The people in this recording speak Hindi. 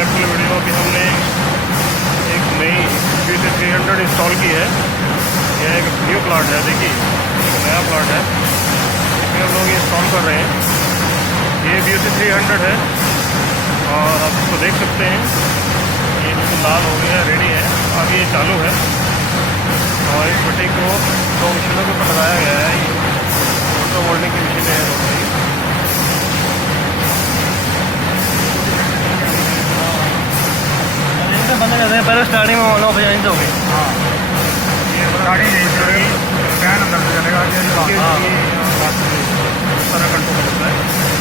एक्चुअल वीडियो अभी हमने एक नई BC 300 इंस्टॉल की है। यह एक न्यू प्लाट है, देखिए नया प्लाट है, इसमें हम लोग इंस्टॉल कर रहे हैं। ये BC 300 है और आप इसको देख सकते हैं, ये बिल्कुल लाल हो गया, रेडी है। अभी ये चालू है और इस भट्टी को 2 मशीनों के ऊपर लगाया गया है। ये ऑटो मोल्डिंग की मशीनें हैं दोनों ही। बंद करते हैं, पहले स्टार्टिंग में ऑन ऑफ हो जानी होगी। हाँ, ये स्टार्टिंग नहीं करेगी, फैन अंदर से चलेगा। हाँ, इस तरह कंट्रोल होता है।